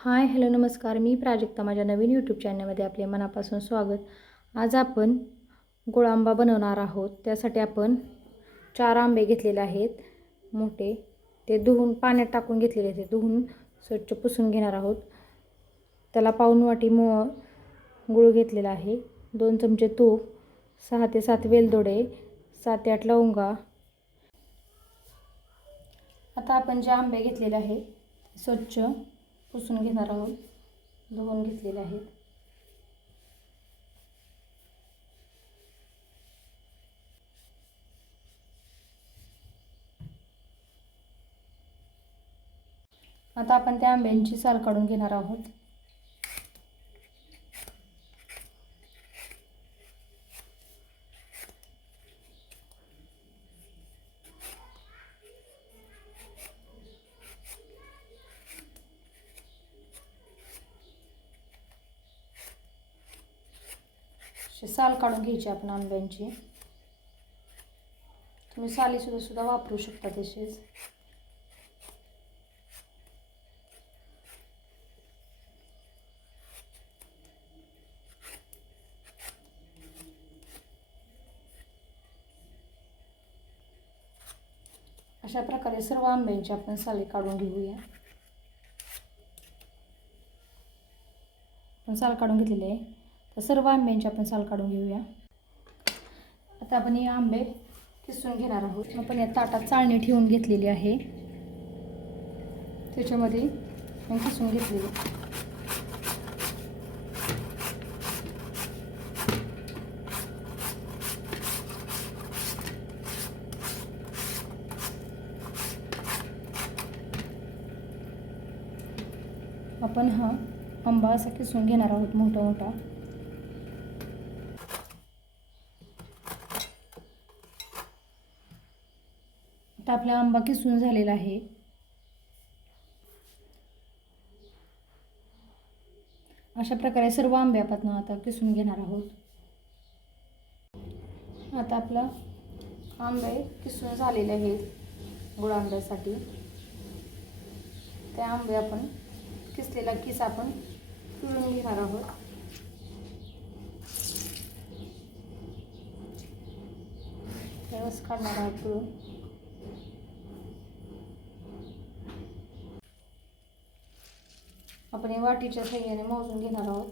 Hi hello नमस्कार. मी प्राजक्ता. माझ्या नवीन YouTube चॅनलमध्ये आपले मनापासून स्वागत. आज आपण गोड आंबा बनवणार आहोत. त्यासाठी आपण चार आंबे घेतलेले आहेत मोठे. ते धुवून पाण्यात टाकून घेतलेले ते धुवून स्वच्छ पुसून घेणार आहोत. त्याला पाऊण वाटी मो गुळ घेतलेला आहे. दोन चमचे तूप सहा ते सात वेलदोडे सात ते आठ लवंगा. आता आपण जे आंबे घेतलेले आहे स्वच्छ पुसून घेणार आहोत. धुवून घेतलेले आहेत. आता आपण त्या आंब्यांची साल काढून घेणार आहोत. अशी साल काढून घ्यायची आपण आंब्यांची. तुम्ही सालीसुद्धा सुद्धा वापरू शकता तसेच अशा प्रकारे सर्व आंब्यांची आपण साली काढून घेऊया. आपण साल काढून घेतलेली आहे. तर सर्व आंब्यांची आपण साल काढून घेऊया. आता आपण हे आंबे किसून घेणार आहोत. आपण या ताटात चाळणी ठेवून घेतलेली आहे. त्याच्यामध्ये आपण किसून घेतलेली. आपण हा आंबा असा किसून घेणार आहोत मोठा मोठा तर आपला आंबा किसून झालेला आहे. अशा प्रकारे सर्व आंबे आपण आता किसून घेणार आहोत. आता आपला आंबे किसून झालेले आहेत गुळ आंब्यासाठी. त्या आंबे आपण किसलेला किस आपण पिळून घेणार आहोत. काढणार आहोत पिळून. आपण या वाटीच्या सहाय्याने मोजून घेणार आहोत.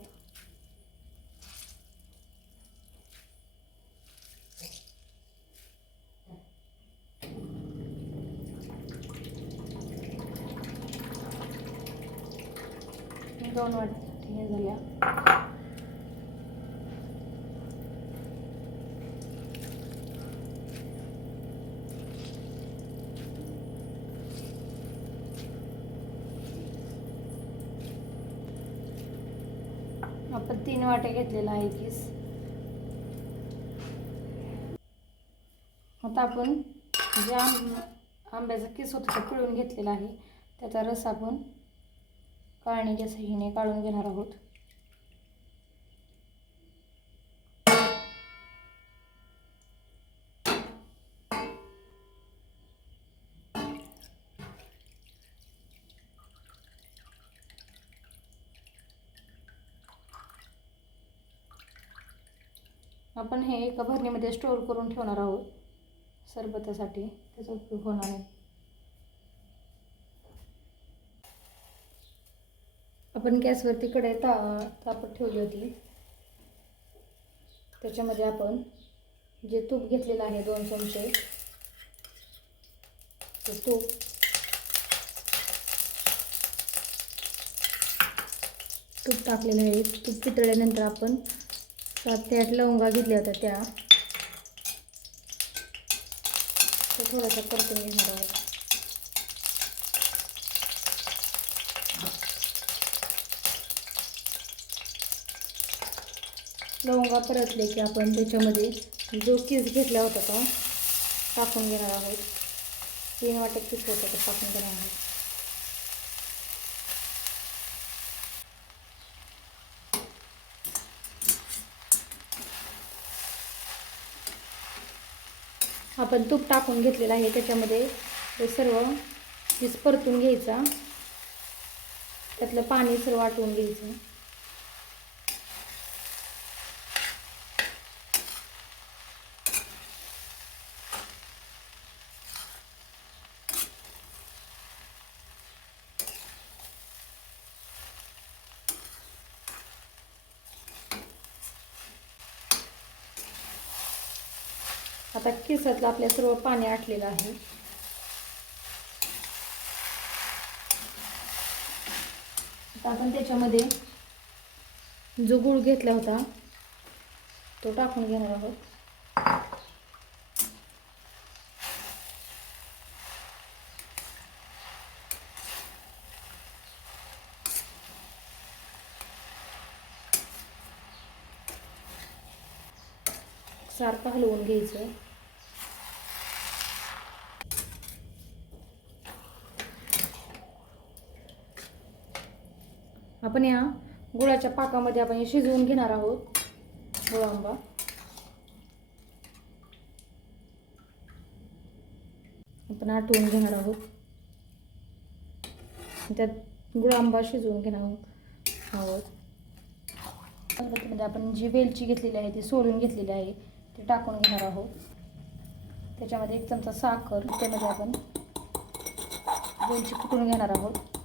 दोन वाटी हे झाल्या. आपण तीन वाटे घेतलेला आहे किस. आता आपण जे आंब आंब्याचा किस होता तो पिळून घेतलेला आहे. त्याचा रस आपण काळणीच्या सहीने काढून घेणार आहोत. आपण हे एका भरणीमध्ये स्टोअर करून ठेवणार आहोत. सरबतासाठी त्याचा उपयोग होणार आहे. आपण गॅसवरती कडे ता तापत ठेवली होती. त्याच्यामध्ये आपण जे तूप घेतलेलं आहे दोन चमचे ते तूप तूप टाकलेलं आहे. तूप पितळल्यानंतर आपण सात ते आठ लवंगा घेतल्या होत्या त्या. ते थोडंसं परतून घेणार आहोत लवंगा परतले की आपण त्याच्यामध्ये जो किस घेतला होता तो टाकून घेणार आहोत. तीन वाटे किस होता तो टाकून घेणार आहोत. आपण तूप टाकून घेतलेलं आहे त्याच्यामध्ये हे सर्व पीस परतून घ्यायचा. त्यातलं पाणी सर्व आटवून घ्यायचं. आता केसातलं आपल्या सर्व पाणी आटलेलं आहे. आता आपण त्याच्यामध्ये जो गुळ घेतला होता तो टाकून घेणार आहोत. सारखं हलवून घ्यायचं. आपण या गुळाच्या पाकामध्ये आपण हे शिजवून घेणार आहोत. गुळ आंबा. आपण आटवून घेणार आहोत. त्यात गुळ आंबा शिजवून घेणार आहोत. पद्धतीमध्ये आपण जी वेलची घेतलेली आहे ती सोलून घेतलेली आहे ती टाकून घेणार आहोत. त्याच्यामध्ये एक चमचा साखर त्यामध्ये आपण वेलची कुटून घेणार आहोत.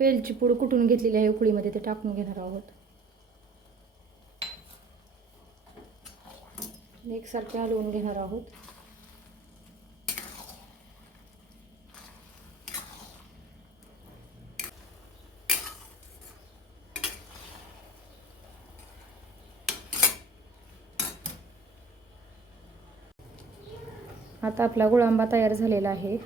वेलची पूड कुठून घेतलेली आहे उकळीमध्ये ते टाकून घेणार आहोत. एकसारखे हलवून घेणार आहोत. आता आपला गुळांबा तयार झालेला आहे.